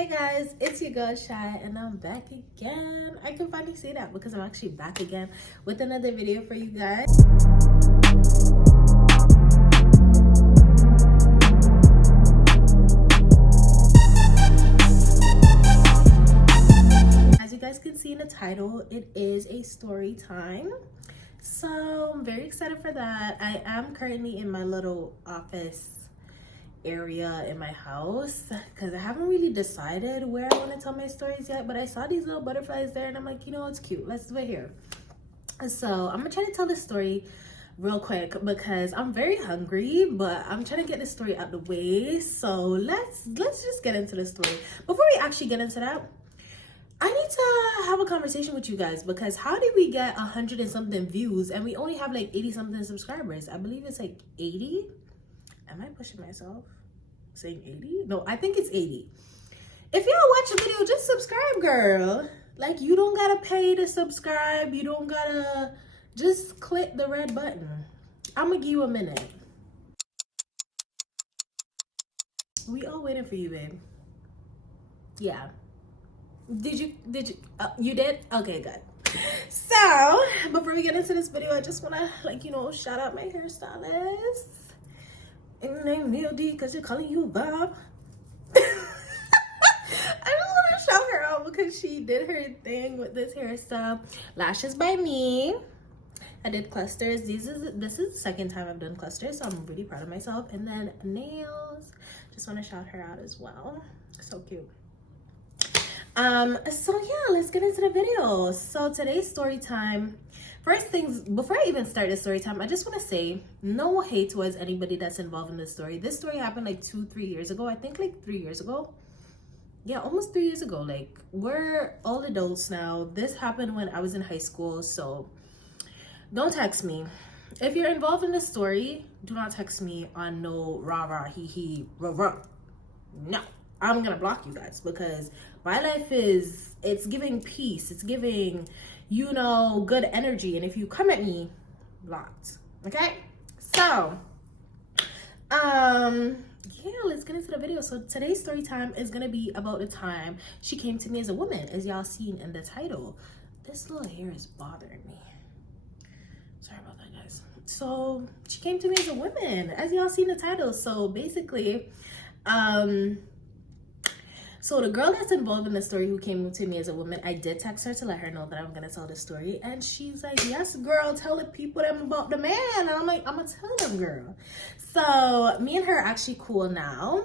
Hey guys, it's your girl Shy and I'm back again. I can finally say that because I'm actually back again with another video for you guys. As you guys can see in the title, it is a story time. So I'm very excited for that. I am currently in my little office area in my house because I haven't really decided where I want to tell my stories yet, but I saw these little butterflies there and I'm like, you know, it's cute, let's do it here. So I'm gonna try to tell this story real quick because I'm very hungry, but I'm trying to get this story out the way. So let's just get into the story. Before we actually get into that, I need to have a conversation with you guys because how did we get 100 and something views and we only have like 80 something subscribers? I believe it's like 80. Am I pushing myself? Saying 80? No, I think it's 80. If y'all watch the video, just subscribe, girl. Like, you don't gotta pay to subscribe. You don't gotta, just click the red button. I'm gonna give you a minute. We all waiting for you, babe. Yeah. Did you, you did? Okay, good. So, before we get into this video, I just wanna, like, you know, shout out my hairstylist. And name Neil D because you're calling you Bob. I just want to shout her out because she did her thing with this hairstyle. Lashes by me. I did clusters. This is the second time I've done clusters, so I'm really proud of myself. And then nails. Just want to shout her out as well. So cute. So yeah, let's get into the video. So today's story time. First things, before I even start this story time, I just want to say no hate towards anybody that's involved in this story. This story happened like 2-3 years ago. I think like 3 years ago. Yeah, almost 3 years ago. Like, we're all adults now. This happened when I was in high school, so don't text me. If you're involved in this story, do not text me on no rah rah hee hee rah rah. No, I'm gonna block you guys because my life it's giving peace. It's giving, you know, good energy. And if you come at me, blocked. Okay? So, yeah, let's get into the video. So today's story time is gonna be about the time she came to me as a woman, as y'all seen in the title. This little hair is bothering me. Sorry about that, guys. So she came to me as a woman, as y'all seen the title. So basically, so the girl that's involved in the story who came to me as a woman, I did text her to let her know that I'm gonna tell the story, and she's like, yes girl, tell the people them about the man. And I'm like, I'm gonna tell them, girl. So me and her are actually cool now.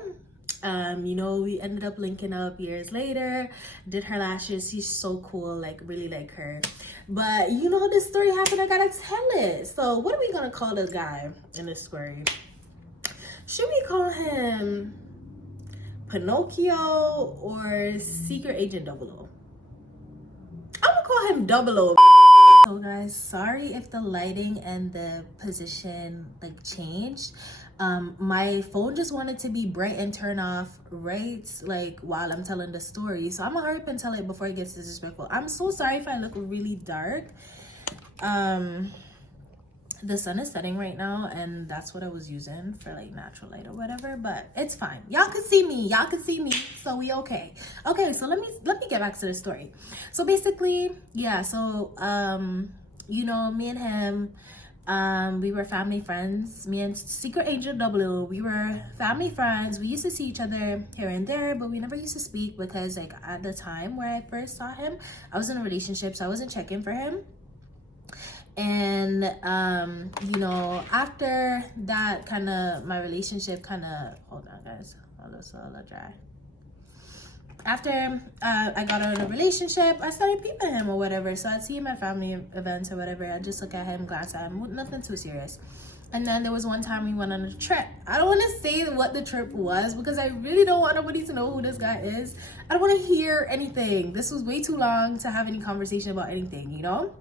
You know, we ended up linking up years later, did her lashes. She's so cool, like really like her. But you know, this story happened, I gotta tell it. So what are we gonna call this guy in this story? Should we call him Pinocchio or Secret Agent 00? I'm gonna call him 00. So guys, sorry if the lighting and the position like changed. My phone just wanted to be bright and turn off right like while I'm telling the story, so I'm gonna hurry up and tell it before it gets disrespectful. I'm so sorry if I look really dark. The sun is setting right now and that's what I was using for like natural light or whatever, but it's fine. Y'all can see me, so we okay. Okay, so let me get back to the story. So basically, yeah, so you know, me and him, we were family friends. Me and Secret Agent 00, we were family friends. We used to see each other here and there, but we never used to speak because like at the time where I first saw him, I was in a relationship, so I wasn't checking for him. And you know, after that, kind of my relationship kind of, hold on guys, a little dry. After I got out of a relationship, I started peeping him or whatever. So I'd see him at family events or whatever. I'd just look at him, glance at him, nothing too serious. And then there was one time we went on a trip. I don't want to say what the trip was because I really don't want nobody to know who this guy is. I don't want to hear anything. This was way too long to have any conversation about anything, you know?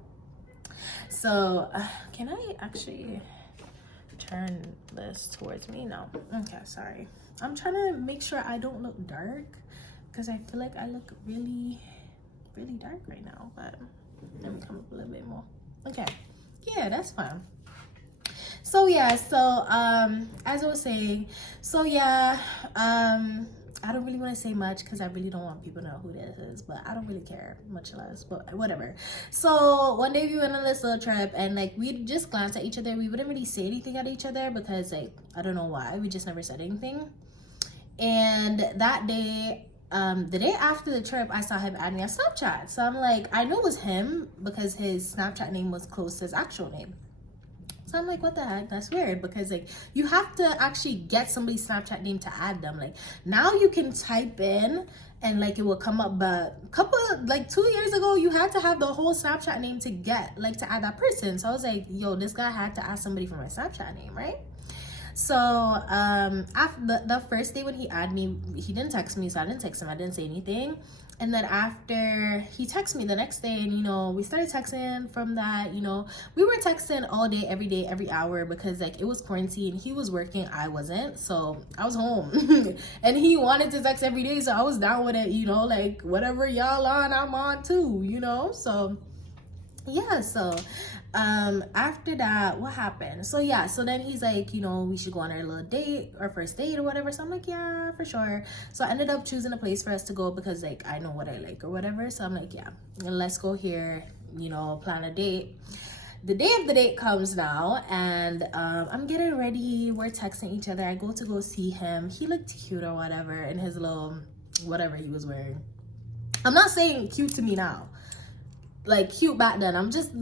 So can I actually turn this towards me? No. Okay, sorry. I'm trying to make sure I don't look dark because I feel like I look really dark right now, but let me come up a little bit more. Okay, yeah, that's fine. So yeah, so as I was saying, so yeah, I don't really want to say much because I really don't want people to know who this is, but I don't really care, much less, but whatever. So one day we went on this little trip, and like we just glanced at each other. We wouldn't really say anything at each other because like I don't know why, we just never said anything. And that day, the day after the trip, I saw him add me on Snapchat. So I'm like, I know it was him because his Snapchat name was close to his actual name. So I'm like, what the heck? That's weird, because like you have to actually get somebody's Snapchat name to add them. Like now you can type in and like it will come up, but like 2 years ago you had to have the whole Snapchat name to get like to add that person. So I was like, yo, this guy had to ask somebody for my Snapchat name, right? So after the first day when he added me, he didn't text me, so I didn't text him, I didn't say anything. And then after he texted me the next day, and you know, we started texting from that. You know, we were texting all day, every hour, because like it was quarantine, he was working, I wasn't, so I was home. And he wanted to text every day, so I was down with it, you know, like whatever y'all on, I'm on too, you know. So yeah, so after that, what happened? So yeah, so then he's like, you know, we should go on our little date, our first date or whatever. So I'm like, yeah, for sure. So I ended up choosing a place for us to go because like I know what I like or whatever. So I'm like, yeah, let's go here, you know, plan a date. The day of the date comes now, and I'm getting ready, we're texting each other. I go to go see him. He looked cute or whatever in his little whatever he was wearing. I'm not saying cute to me now, like cute back then. I'm just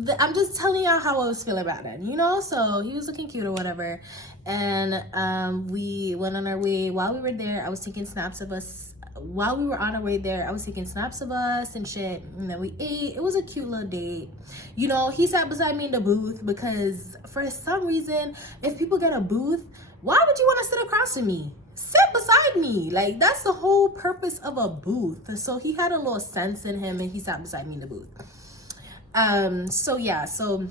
telling y'all how I was feeling back then, you know. So he was looking cute or whatever, and we went on our way. While we were there, I was taking snaps of us. While we were on our way there, I was taking snaps of us and shit, and then we ate. It was a cute little date, you know. He sat beside me in the booth because for some reason, if people get a booth, why would you want to sit across from me? Sit beside me. Like that's the whole purpose of a booth. So he had a little sense in him, and he sat beside me in the booth. So yeah, so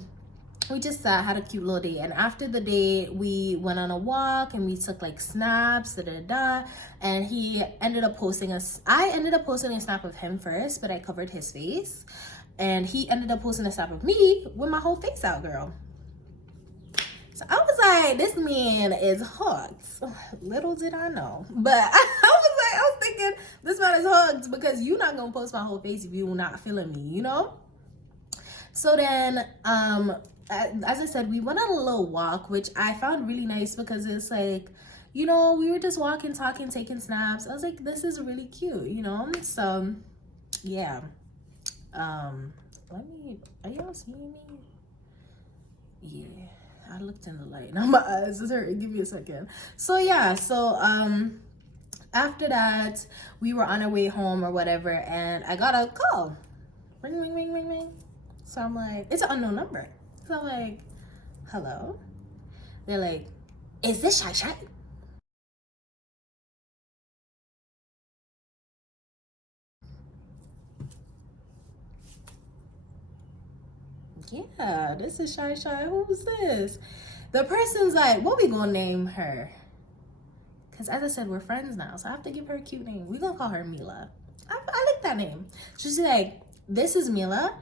we just had a cute little date, and after the date we went on a walk and we took like snaps, and he ended up posting us. I ended up posting a snap of him first, but I covered his face, and he ended up posting a snap of me with my whole face out, girl. So I was like, this man is hooked. Little did I know, but I was thinking this man is hooked because you're not gonna post my whole face if you're not feeling me, you know. So then, as I said, we went on a little walk, which I found really nice because it's like, you know, we were just walking, talking, taking snaps. I was like, this is really cute, you know? So, yeah. Are y'all seeing me? Yeah, I looked in the light. Now my eyes is hurting. Give me a second. So, yeah, so, after that, we were on our way home or whatever, and I got a call. Ring, ring, ring, ring, ring. So I'm like, it's an unknown number. So I'm like, hello? They're like, is this Shy? Yeah, this is Shy. Who's this? The person's like, what we gonna name her? Because as I said, we're friends now, so I have to give her a cute name. We're gonna call her Mila. I like that name. She's like, this is Mila,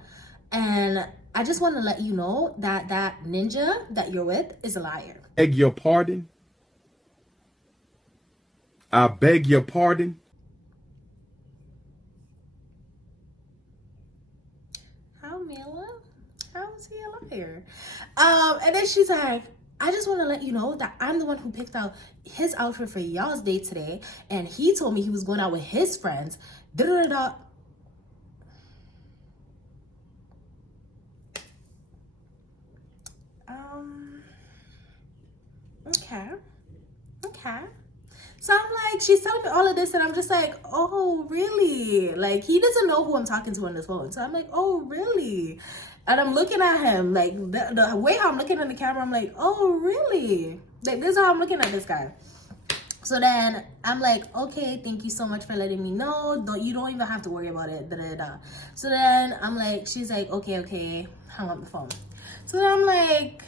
and I just want to let you know that that ninja that you're with is a liar. Beg your pardon? I beg your pardon? How, Mila? How is he a liar? And then she's like, I just want to let you know that I'm the one who picked out his outfit for y'all's date today, and he told me he was going out with his friends. Da-da-da-da. Okay. So I'm like, she's telling me all of this, and I'm just like, oh, really? Like, he doesn't know who I'm talking to on this phone. So I'm like, oh, really? And I'm looking at him, like, the way how I'm looking at the camera, I'm like, oh, really? Like, this is how I'm looking at this guy. So then I'm like, okay, thank you so much for letting me know. You don't even have to worry about it. Da-da-da. So then I'm like, she's like, okay, hung up the phone. So then I'm like,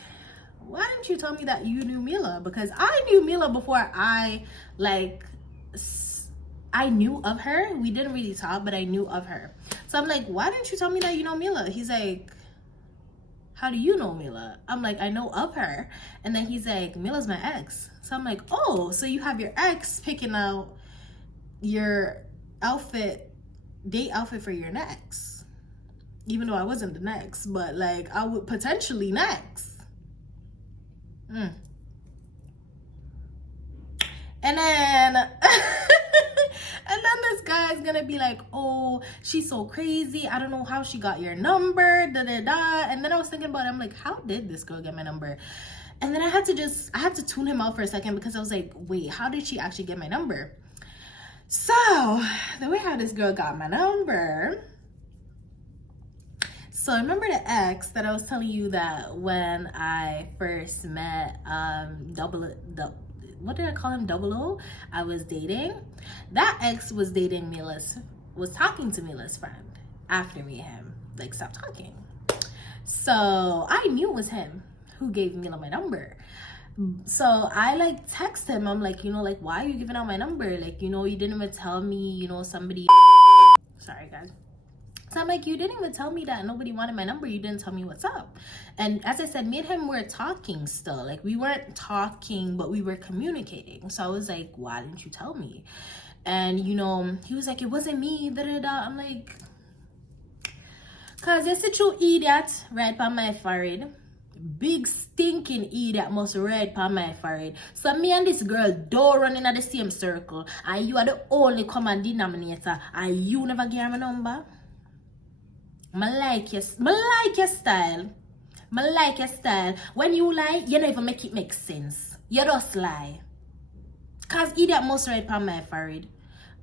why didn't you tell me that you knew Mila? Because I knew Mila before I knew of her. We didn't really talk, but I knew of her. So I'm like, why didn't you tell me that you know Mila? He's like, how do you know Mila? I'm like, I know of her. And then he's like, Mila's my ex. So I'm like, oh, so you have your ex picking out your date outfit for your next. Even though I wasn't the next, but like I would potentially next. And then and then this guy's gonna be like, oh, she's so crazy, I don't know how she got your number, da da da. And then I was thinking about it, I'm like, how did this girl get my number? And then I had to tune him out for a second, because I was like, wait, how did she actually get my number? So the way how this girl got my number, so remember the ex that I was telling you that when I first met what did I call him? Double O. I was dating. That ex was talking to Mila's friend after me and him like stopped talking. So I knew it was him who gave Mila my number. So I like text him. I'm like, like, why are you giving out my number? Like, you didn't even tell me, somebody. Sorry guys. So I'm like, you didn't even tell me that nobody wanted my number. You didn't tell me what's up. And as I said, me and him were talking still. Like, we weren't talking, but we were communicating. So I was like, why didn't you tell me? And, he was like, it wasn't me, da-da-da. I'm like, because you sit you idiot right by my forehead. Big stinking idiot must ride by my forehead. So me and this girl don't run in the same circle. And you are the only common denominator. And you never give me my number. I like your style. I like your style. When you lie, you don't even make it make sense. You just lie. Cause idiot must ride upon my forehead.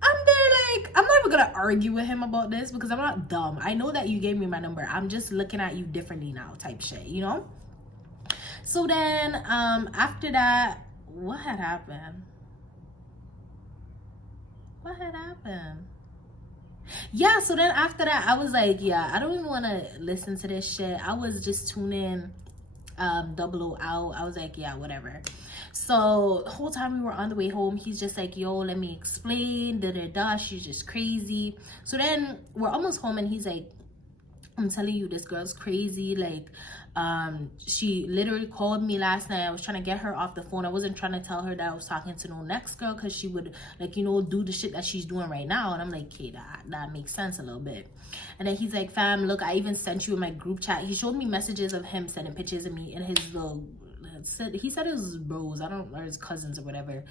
I'm there like, I'm not even gonna argue with him about this because I'm not dumb. I know that you gave me my number. I'm just looking at you differently now type shit, So then after that, what had happened? Yeah, so then after that, I was like, yeah, I don't even want to listen to this shit. I was just tuning Double O out. I was like, yeah, whatever. So the whole time we were on the way home, he's just like, yo, let me explain, da-da-da, she's just crazy. So then we're almost home and he's like, I'm telling you, this girl's crazy. Like, she literally called me last night. I was trying to get her off the phone. I wasn't trying to tell her that I was talking to no next girl because she would, like, do the shit that she's doing right now. And I'm like, okay, that makes sense a little bit. And then he's like, fam, look, I even sent you in my group chat. He showed me messages of him sending pictures of me in his little, he said it was his bros, or his cousins or whatever.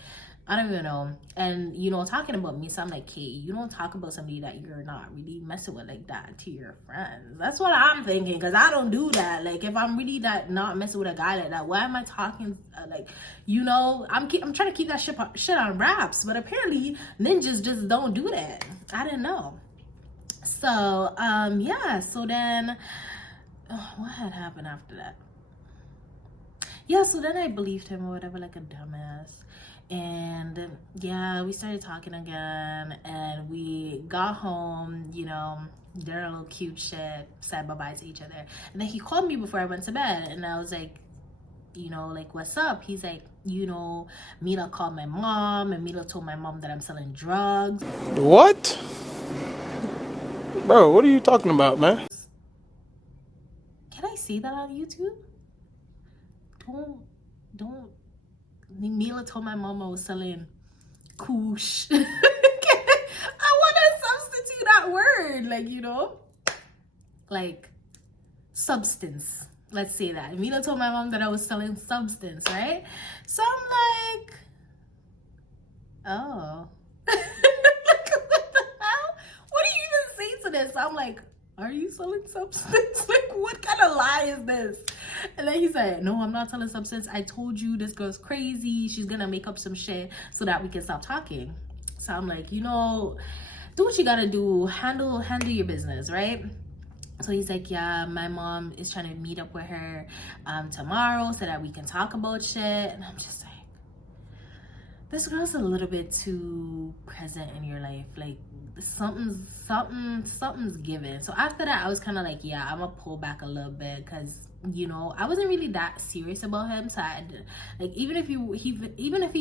I don't even know. And, talking about me. So I'm like, hey, you don't talk about somebody that you're not really messing with like that to your friends. That's what I'm thinking, because I don't do that. Like, if I'm really not messing with a guy like that, why am I talking I'm trying to keep that shit on wraps. But apparently ninjas just don't do that. I didn't know. So yeah, so then what had happened after that? Yeah, so then I believed him or whatever, like a dumbass. And yeah, we started talking again, and we got home, did a little cute shit, said bye-bye to each other. And then he called me before I went to bed, and I was like, like, what's up? He's like, Mila called my mom, and Mila told my mom that I'm selling drugs. What? Bro, what are you talking about, man? Can I say that on YouTube? Don't. Mila told my mom I was selling koosh. I want to substitute that word, like substance. Let's say that. Mila told my mom that I was selling substance, right? So I'm like, oh. What the hell? What do you even say to this? I'm like, are you selling substance? Like, what kind of lie is this? And then he said, no, I'm not selling substance. I told you this girl's crazy. She's gonna make up some shit so that we can stop talking. So I'm like, do what you gotta do. Handle your business, right? So he's like, yeah, my mom is trying to meet up with her tomorrow so that we can talk about shit. And I'm just like, this girl's a little bit too present in your life. Like, something's given. So after that, I was kind of like, yeah, I'm gonna pull back a little bit, because I wasn't really that serious about him. So even if he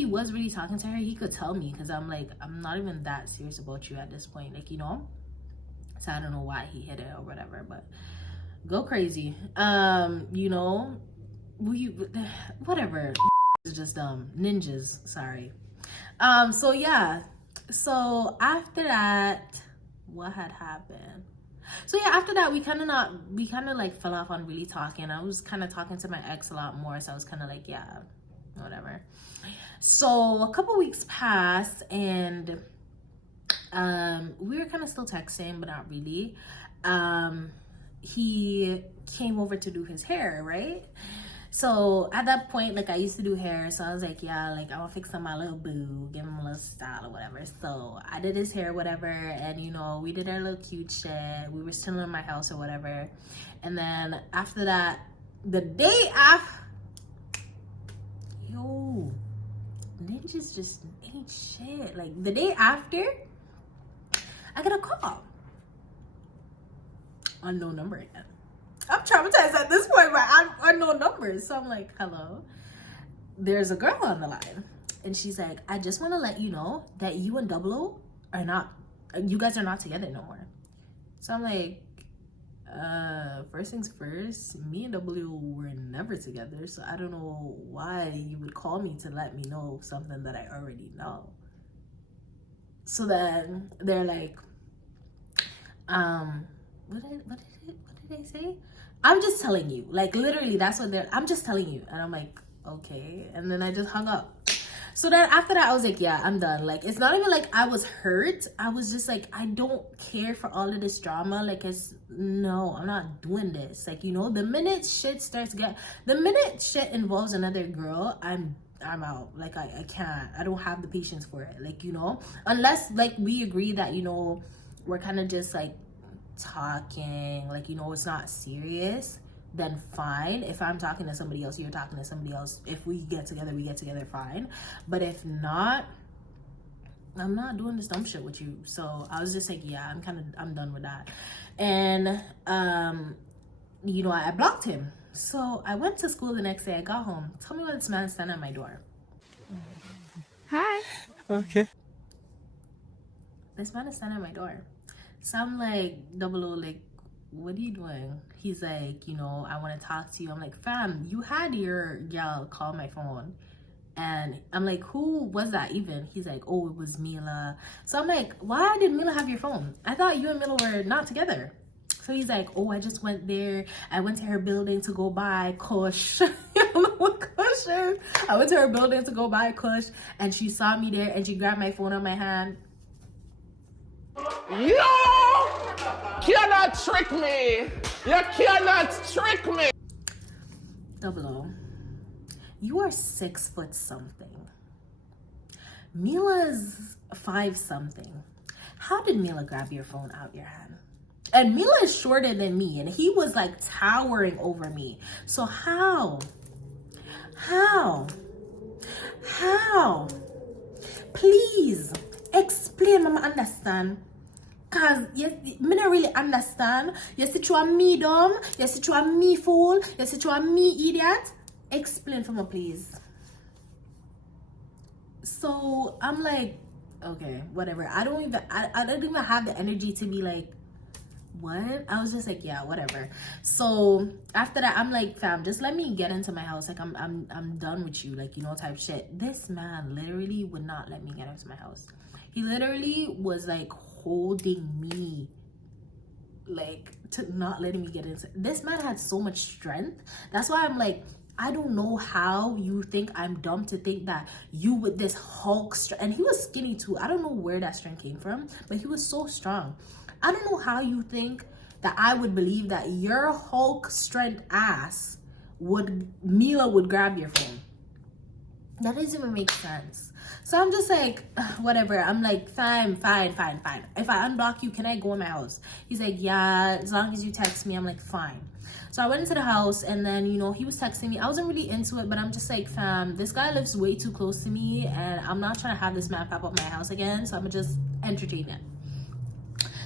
was really talking to her, he could tell me, because I'm like, I'm not even that serious about you at this point, so I don't know why he hit it or whatever, but go crazy. Whatever. It's just ninjas, sorry. So yeah, So after that, what had happened? So yeah, after that, we kind of like fell off on really talking. I was kind of talking to my ex a lot more, so I was kind of like, yeah, whatever. So a couple weeks passed, and we were kind of still texting, but not really. He came over to do his hair, right? So at that point, like I used to do hair, so I was like, yeah, like I'm gonna fix up my little boo, give him a little style or whatever. So I did his hair, whatever, and you know, we did our little cute shit. We were still in my house or whatever. And then after that, the day after, yo, ninjas just ain't shit. Like the day after, I got a call. Unknown number again. I'm traumatized at this point by unknown numbers. So I'm like, hello. There's a girl on the line. And she's like, I just want to let you know that you and Double O are not, you guys are not together no more. So I'm like, first things first, me and Double O were never together. So I don't know why you would call me to let me know something that I already know. So then they're like, what did they say? I'm just telling you. Like literally that's what I'm just telling you. And I'm like, okay. And then I just hung up. So then after that I was like, yeah, I'm done. Like it's not even like I was hurt. I was just like, I don't care for all of this drama. Like no, I'm not doing this. Like, you know, the minute shit involves another girl, I'm out. Like I can't. I don't have the patience for it. Like, you know, unless like we agree that, you know, we're kind of just like talking, like, you know, it's not serious, then fine. If I'm talking to somebody else, you're talking to somebody else. If we get together, fine. But if not, I'm not doing this dumb shit with you. So I was just like, yeah, I'm done with that. And you know, I blocked him. So I went to school the next day. I got home. Tell me what this man standing at my door. Hi. Okay. This man is standing at my door. So I'm like, Double O, like, what are you doing? He's like, you know, I want to talk to you. I'm like, fam, you had your gal call my phone. And I'm like, who was that even? He's like, oh, it was Mila. So I'm like, why did Mila have your phone? I thought you and Mila were not together. So he's like, oh, I just went there. I went to her building to go buy Kush. You don't know what Kush is? I went to her building to go buy Kush. And she saw me there and she grabbed my phone on my hand. You cannot trick me. You cannot trick me. Double O, you are 6 foot something. Mila's 5 something. How did Mila grab your phone out your hand? And Mila is shorter than me, and he was like towering over me. So how? Please explain, Mama, understand. Cause yes, me not really understand. You sit you are me dumb, you sit you are me fool, you sit you are me idiot. Explain for me, please. So I'm like, okay, whatever. I don't even have the energy to be like, what? I was just like, yeah, whatever. So after that, I'm like, fam, just let me get into my house. Like I'm done with you, like, you know, type shit. This man literally would not let me get into my house. He literally was like holding me, like, to not letting me get into. This man had so much strength. That's why I'm like, I don't know how you think I'm dumb to think that you with this Hulk strength. And he was skinny too. I don't know where that strength came from, but he was so strong. I don't know how you think that I would believe that your Hulk strength ass Mila would grab your phone. That doesn't even make sense. So I'm just like, whatever. I'm like, fine. If I unblock you, can I go in my house? He's like, yeah, as long as you text me. I'm like, fine. So I went into the house, and then, you know, he was texting me. I wasn't really into it, but I'm just like, fam, this guy lives way too close to me, and I'm not trying to have this man pop up my house again, so I'm gonna just entertain it.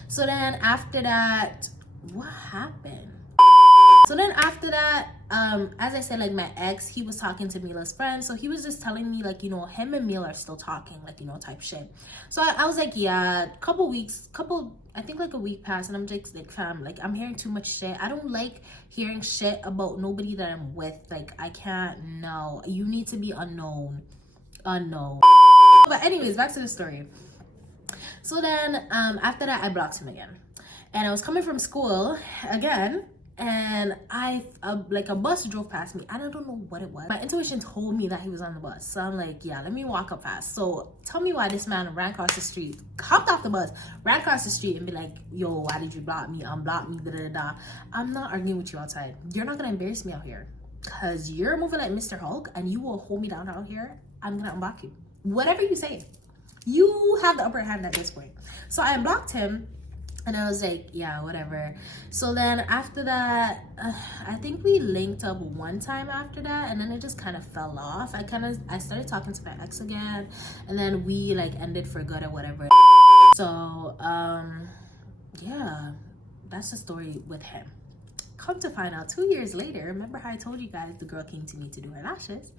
So then after that, what happened? So then after that, as I said, like, my ex, he was talking to Mila's friend. So he was just telling me, like, you know, him and Mila are still talking, like, you know, type shit. So I was like, yeah, I think like a week passed, and I'm just like, fam, like, I'm hearing too much shit. I don't like hearing shit about nobody that I'm with. Like, I can't, no. You need to be unknown. But anyways, back to the story. So then after that, I blocked him again. And I was coming from school again, and like a bus drove past me, and I don't know what it was. My intuition told me that he was on the bus. So I'm like, yeah, let me walk up fast. So tell me why this man ran across the street, hopped off the bus, ran across the street, and be like, yo, why did you block me? Unblock me, da da da. I'm not arguing with you outside. You're not gonna embarrass me out here, because you're moving like Mr. Hulk, and you will hold me down out here. I'm gonna unblock you. Whatever you say, you have the upper hand at this point. So I unblocked him. And I was like, yeah, whatever. So then after that, I think we linked up one time after that, and then it just kind of fell off. I started talking to my ex again, and then we like ended for good or whatever. So yeah, that's the story with him. Come to find out, 2 years later, remember how I told you guys the girl came to me to do her lashes?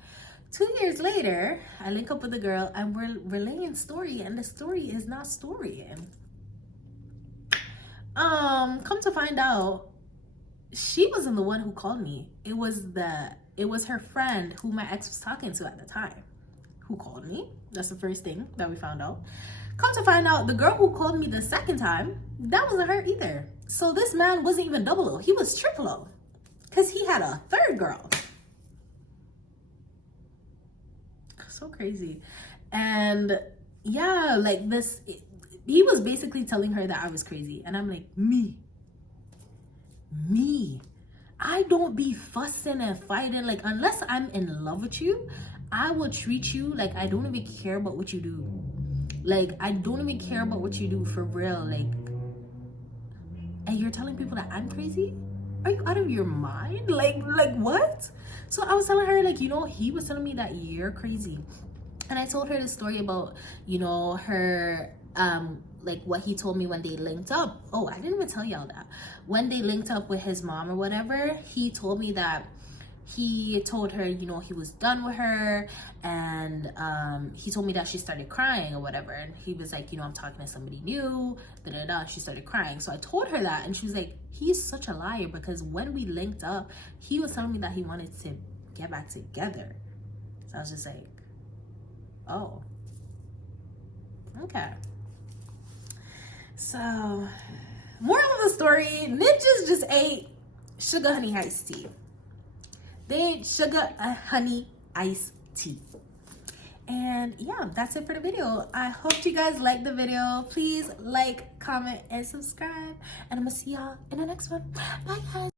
2 years later, I link up with the girl, and we're relaying story, and the story is not storying. Come to find out, she wasn't the one who called me. It was her friend who my ex was talking to at the time who called me. That's the first thing that we found out. Come to find out, the girl who called me the second time, that wasn't her either. So this man wasn't even double O, he was triple O, because he had a third girl. So crazy. And yeah, like this, he was basically telling her that I was crazy. And I'm like, me. I don't be fussing and fighting. Like, unless I'm in love with you, I will treat you like I don't even care about what you do. Like, I don't even care about what you do, for real. Like, and you're telling people that I'm crazy? Are you out of your mind? Like what? So I was telling her, like, you know, he was telling me that you're crazy. And I told her the story about, you know, her like what he told me when they linked up. Oh, I didn't even tell y'all that. When they linked up with his mom or whatever, he told me that he told her, you know, he was done with her, and he told me that she started crying or whatever, and he was like, you know, I'm talking to somebody new, da da da. She started crying. So I told her that, and she was like, he's such a liar, because when we linked up, he was telling me that he wanted to get back together. So I was just like, oh, okay. So, moral of the story, ninjas just ate sugar honey iced tea. They ate sugar honey iced tea. And yeah, that's it for the video. I hope you guys liked the video. Please like, comment, and subscribe. And I'm gonna see y'all in the next one. Bye guys.